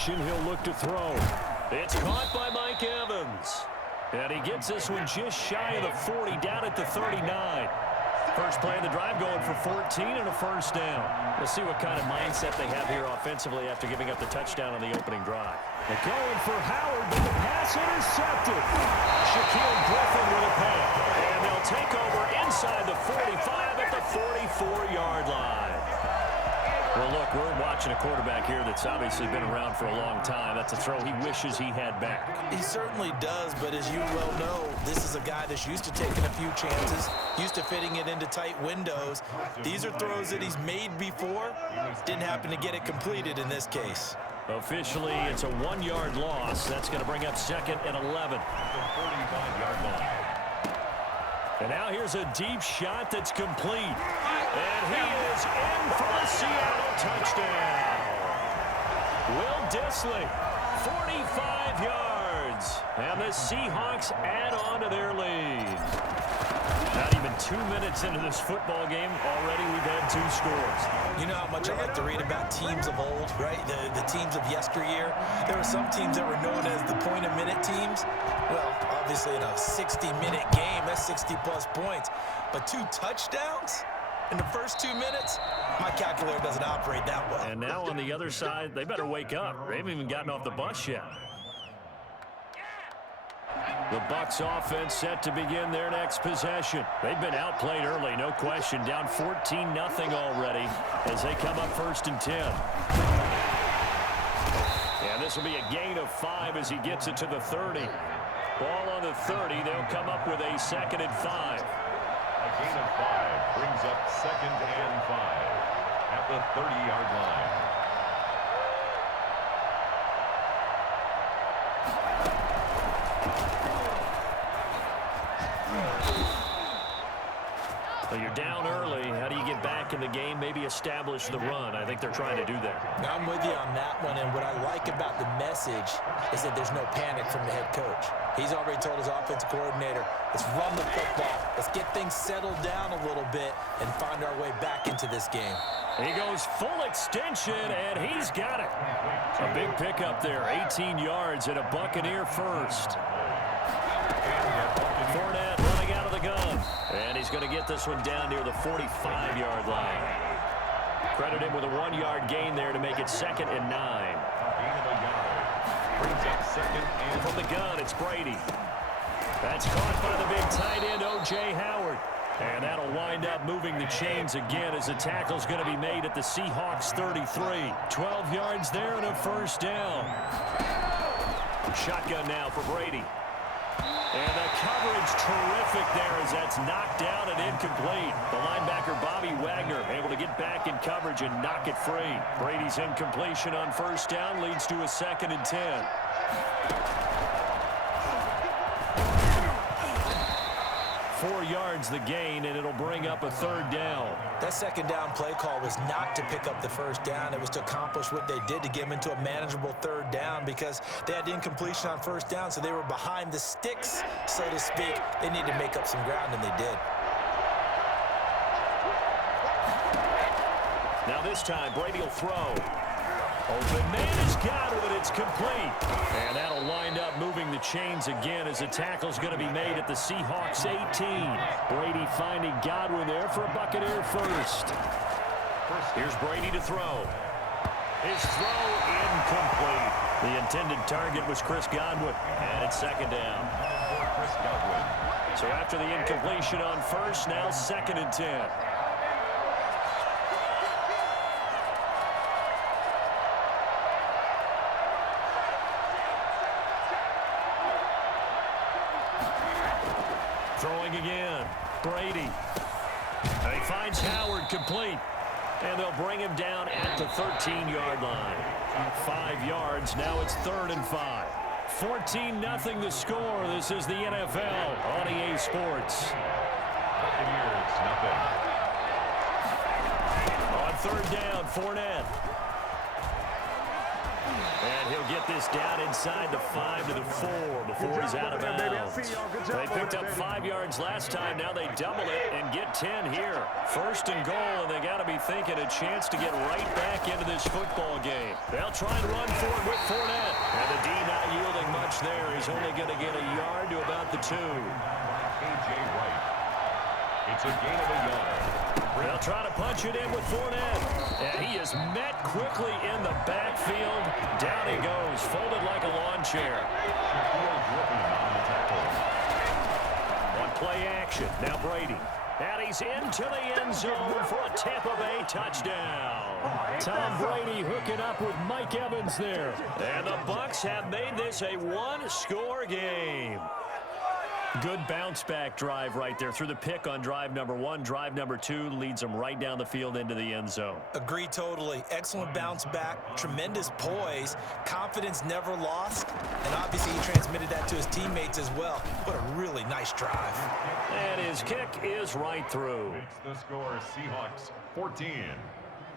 action. He'll look to throw. It's caught by Mike Evans. And he gets this one just shy of the 40, down at the 39. First play of the drive going for 14 and a first down. We'll see what kind of mindset they have here offensively after giving up the touchdown on the opening drive. They're going for Howard, but the pass intercepted. Shaquille Griffin with a pick. And they'll take over inside the 45 at the 44-yard line. Well, look, we're watching a quarterback here that's obviously been around for a long time. That's a throw he wishes he had back. He certainly does, but as you well know, this is a guy that's used to taking a few chances, used to fitting it into tight windows. These are throws that he's made before. Didn't happen to get it completed in this case. Officially, it's a 1-yard loss. That's going to bring up 2nd and 11. The 45-yard line. And now here's a deep shot that's complete. And he is in for the Seattle touchdown. Will Dissly, 45 yards. And the Seahawks add on to their lead. Not even 2 minutes into this football game, already we've had 2 scores. You know how much I like to read about teams of old, right? The teams of yesteryear. There were some teams that were known as the point-a-minute teams. Well, obviously in a 60-minute game, that's 60-plus points. But 2 touchdowns in the first 2 minutes? My calculator doesn't operate that well. And now on the other side, they better wake up. They haven't even gotten off the bus yet. The Bucs offense set to begin their next possession. They've been outplayed early, no question. Down 14-0 already as they come up 1st and 10. And this will be a gain of 5 as he gets it to the 30. Ball on the 30. They'll come up with a 2nd and 5. A gain of 5 brings up 2nd and 5 at the 30-yard line. Well, you're down early. How do you get back in the game? Maybe establish the run. I think they're trying to do that. Now, I'm with you on that one, and what I like about the message is that there's no panic from the head coach. He's already told his offensive coordinator, let's run the football. Let's get things settled down a little bit and find our way back into this game. He goes full extension, and he's got it. A big pickup there, 18 yards and a Buccaneer first. Fournette running out of the gun. And he's going to get this one down near the 45-yard line. Credit him with a 1-yard gain there to make it 2nd and 9. Brings up 2nd and from the gun, it's Brady. That's caught by the big tight end, O.J. Howard. And that'll wind up moving the chains again as the tackle's going to be made at the Seahawks 33. 12 yards there and a first down. Shotgun now for Brady. And the coverage terrific there as that's knocked down and incomplete. The linebacker, Bobby Wagner, able to get back in coverage and knock it free. Brady's incompletion on first down leads to a 2nd and 10. Four yards the gain, and it'll bring up a 3rd down. That 2nd down play call was not to pick up the first down. It was to accomplish what they did to get them into a manageable 3rd down because they had incompletion on first down, so they were behind the sticks, so to speak. They needed to make up some ground, and they did. Now this time, Brady will throw. Open man has got it, and it's complete. And that'll wind up moving the chains again as the tackle's going to be made at the Seahawks 18. Brady finding Godwin there for a Buccaneer first. Here's Brady to throw. His throw incomplete. The intended target was Chris Godwin, and it's 2nd down. So after the incompletion on first, now 2nd and 10. Throwing again, Brady. And he finds Howard complete. And they'll bring him down at the 13-yard line. 5 yards, now it's 3rd and 5. 14-0 the score. This is the NFL on EA Sports. Buccaneers, nothing. On 3rd down, Fournette. And he'll get this down inside the 5 to the 4 before he's out of bounds. They picked up 5 yards last time. Now they double it and get 10 here. First and goal, and they got to be thinking a chance to get right back into this football game. They'll try and run for it with Fournette. And the D not yielding much there. He's only going to get a yard to about the 2. A.J. Wright. It's a gain of a yard. They'll try to punch it in with Fournette. And he is met quickly in the backfield. Down he goes, folded like a lawn chair. On play action, now Brady. And he's into the end zone for a Tampa Bay touchdown. Tom Brady hooking up with Mike Evans there. And the Bucs have made this a one-score game. Good bounce-back drive right there through the pick on drive number 1. Drive number 2 leads them right down the field into the end zone. Agree totally. Excellent bounce back, tremendous poise, confidence never lost, and obviously he transmitted that to his teammates as well. What a really nice drive. And his kick is right through. Makes the score Seahawks 14.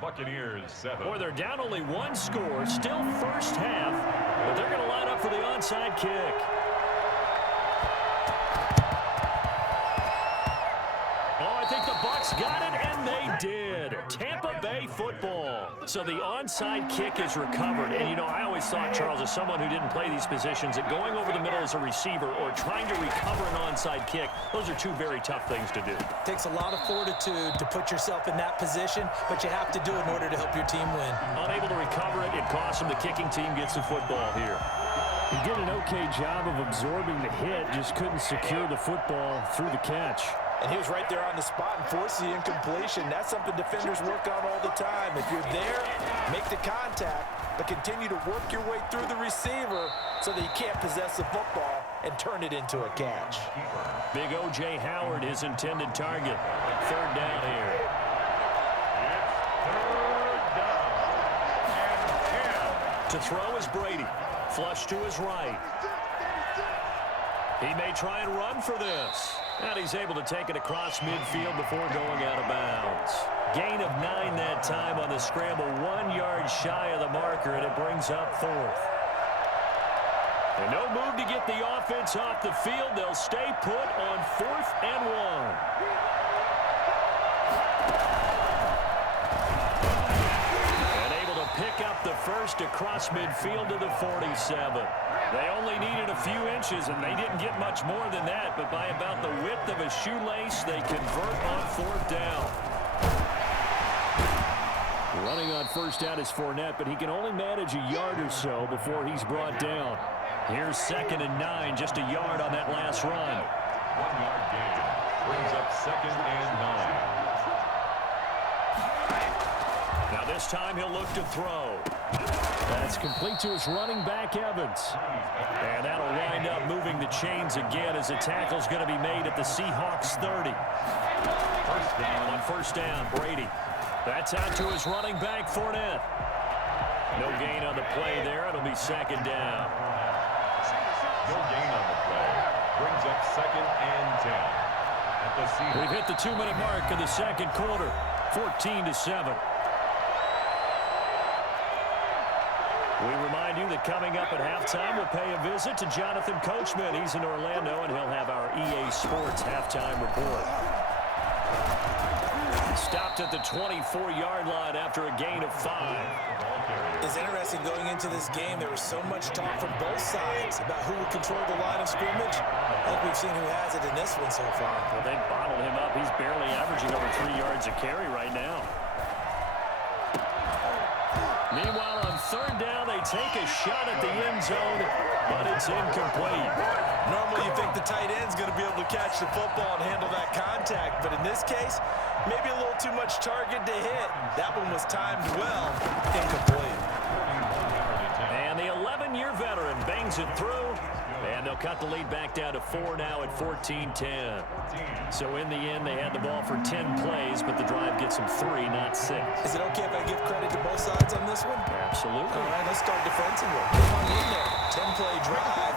Buccaneers 7. Boy, they're down only 1 score, still first half, but they're going to line up for the onside kick. I think the Bucs got it, and they did. Tampa Bay football. So the onside kick is recovered. And, you know, I always thought, Charles, as someone who didn't play these positions, that going over the middle as a receiver or trying to recover an onside kick, those are 2 very tough things to do. Takes a lot of fortitude to put yourself in that position, but you have to do it in order to help your team win. Unable to recover it, it costs them. The kicking team gets the football here. He did an okay job of absorbing the hit, just couldn't secure the football through the catch. And he was right there on the spot and forced the incompletion. That's something defenders work on all the time. If you're there, make the contact, but continue to work your way through the receiver so that you can't possess the football and turn it into a catch. Big O.J. Howard, his intended target. 3rd down here. To throw is Brady. Flush to his right. He may try and run for this. And he's able to take it across midfield before going out of bounds. Gain of 9 that time on the scramble. 1 yard shy of the marker, and it brings up 4th. And no move to get the offense off the field. They'll stay put on 4th and 1. Pick up the first across midfield to the 47. They only needed a few inches, and they didn't get much more than that, but by about the width of a shoelace, they convert on 4th down. Running on 1st down is Fournette, but he can only manage a yard or so before he's brought down. Here's 2nd and 9, just a yard on that last run. 1 yard gain brings up 2nd and 9. Now this time he'll look to throw. That's complete to his running back, Evans. And that'll wind up moving the chains again as a tackle's going to be made at the Seahawks 30. First down. On 1st down, Brady. That's out to his running back, Fournette. No gain on the play there. It'll be 2nd down. No gain on the play. Brings up 2nd and 10. At the Seahawks. We've hit the 2-minute mark of the 2nd quarter. 14-7. We remind you that coming up at halftime, we'll pay a visit to Jonathan Coachman. He's in Orlando, and he'll have our EA Sports halftime report. Stopped at the 24-yard line after a gain of 5. It's interesting going into this game. There was so much talk from both sides about who would control the line of scrimmage. I think we've seen who has it in this one so far. Well, they bottled him up. He's barely averaging over 3 yards a carry right now. Meanwhile, on 3rd down, they take a shot at the end zone, but it's incomplete. Normally, you think the tight end's going to be able to catch the football and handle that contact, but in this case, maybe a little too much target to hit. That one was timed well. Incomplete. And the 11-year veteran bangs it through, and they'll cut the lead back down to 4 now at 14-10. So in the end, they had the ball for 10 plays, but the drive gets them 3, not 6. Is it okay if I give credit to both sides on this one? Absolutely. All right, let's start defensively. Come on in there. 10-play drive.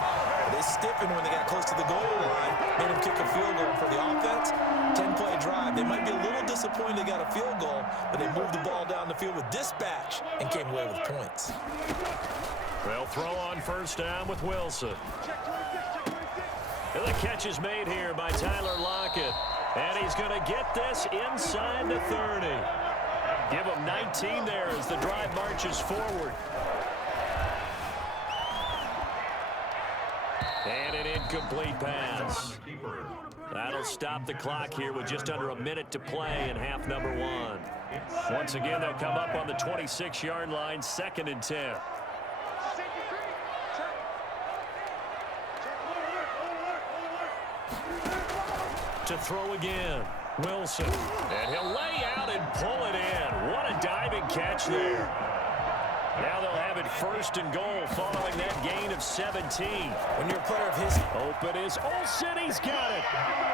They stiffened when they got close to the goal line. Made them kick a field goal for the offense. 10-play drive. They might be a little disappointed they got a field goal, but they moved the ball down the field with dispatch and came away with points. They'll throw on first down with Wilson. And the catch is made here by Tyler Lockett. And he's going to get this inside the 30. Give him 19 there as the drive marches forward. And an incomplete pass. That'll stop the clock here with just under a minute to play in half number one. Once again, they'll come up on the 26-yard line, 2nd and 10. To throw again, Wilson. And he'll lay out and pull it in. What a diving catch there. Now they'll have it 1st and goal following that gain of 17. When you're a player of his... Open is Olsen. He's got it.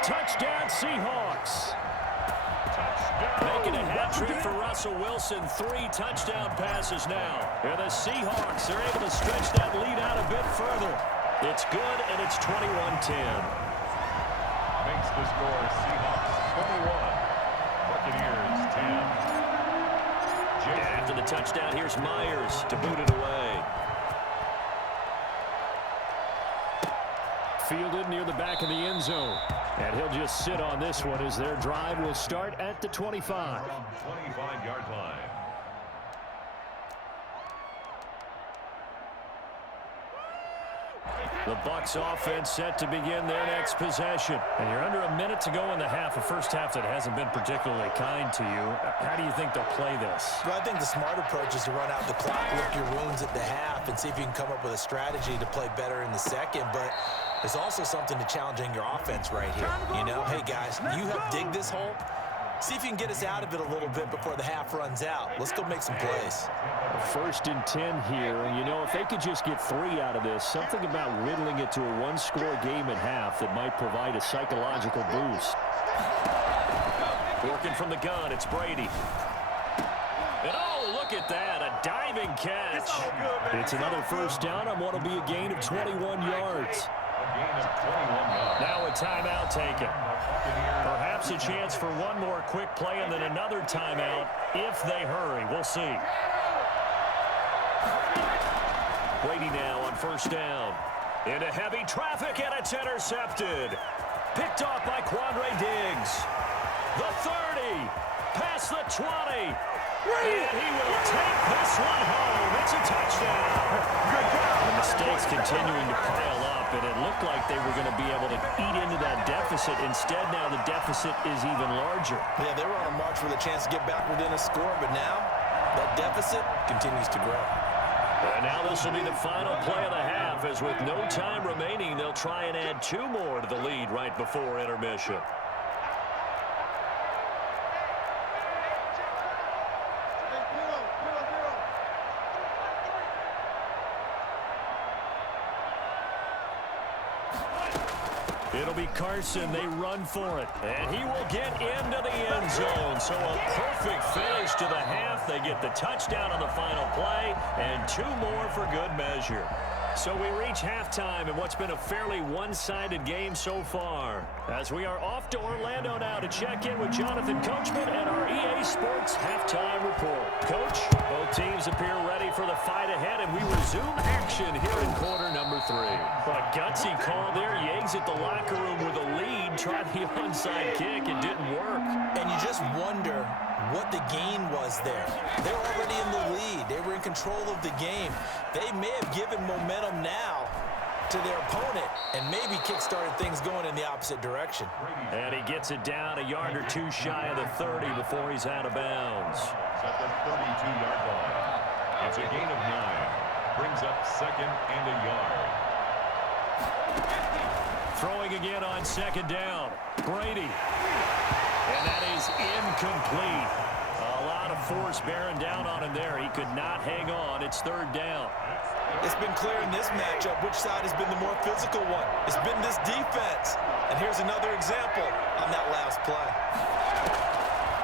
Touchdown, Seahawks. Making a hat trick for Russell Wilson. 3 touchdown passes now. And the Seahawks are able to stretch that lead out a bit further. It's good, and it's 21-10. Makes the score Seahawks 21, Buccaneers 10. After the touchdown, here's Myers to boot it away. Fielded near the back of the end zone. And he'll just sit on this one as their drive will start at the 25. 25-yard line. The Bucs offense set to begin their next possession. And you're under a minute to go in the half, a first half that hasn't been particularly kind to you. How do you think they'll play this? Well, I think the smart approach is to run out the clock, lick your wounds at the half, and see if you can come up with a strategy to play better in the second. But there's also something to challenging your offense right here. You know, hey, guys, you help dig this hole. See if you can get us out of it a little bit before the half runs out. Let's go make some plays. 1st and 10 here, and you know, if they could just get 3 out of this, something about whittling it to a 1-score game at half that might provide a psychological boost. Working from the gun, it's Brady. And oh, look at that, a diving catch. It's another first down on what will be a gain of 21 yards. A gain of 21 yards. Now a timeout taken. Perhaps a chance for one more quick play and then another timeout if they hurry. We'll see. Brady now on first down. Into heavy traffic, and it's intercepted. Picked off by Quandre Diggs. The 30, past the 20. And he will take this one home. It's a touchdown. The mistakes continuing to pile up, and it looked like they were going to be able to eat into that deficit. Instead, now the deficit is even larger. Yeah, they were on a march with a chance to get back within a score, but now that deficit continues to grow. And now this will be the final play of the half, as with no time remaining, they'll try and add 2 more to the lead right before intermission. It'll be Carson. They run for it. And he will get into the end zone. So a perfect finish to the half. They get the touchdown on the final play and 2 more for good measure. So we reach halftime in what's been a fairly one-sided game so far. As we are off to Orlando now to check in with Jonathan Coachman and our EA Sports Halftime Report. Coach, both teams appear ready for the fight ahead, and we resume action here in quarter number 3. A gutsy call there. Yates at the locker room with a lead. Tried the onside kick. It didn't work. And you just wonder what the gain was there. They're already in the lead. They were in control of the game. They may have given momentum now to their opponent and maybe kick-started things going in the opposite direction. And he gets it down a yard or 2 shy of the 30 before he's out of bounds. At the 32-yard line. It's a gain of 9. Brings up 2nd and a yard. Throwing again on 2nd down. Brady. And that is incomplete. A lot of force bearing down on him there. He could not hang on. It's 3rd down. It's been clear in this matchup which side has been the more physical one. It's been this defense. And here's another example on that last play.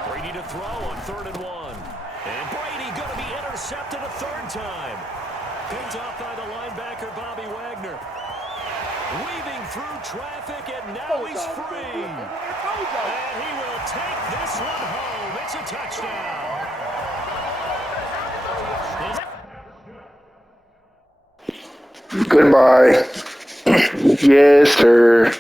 Brady to throw on 3rd and 1. And Brady going to be intercepted a 3rd time. Picked off by the linebacker, Bobby Wagner. Weaving through traffic, and now he's free. And he will take this one home. It's a touchdown. Goodbye. Yes, sir.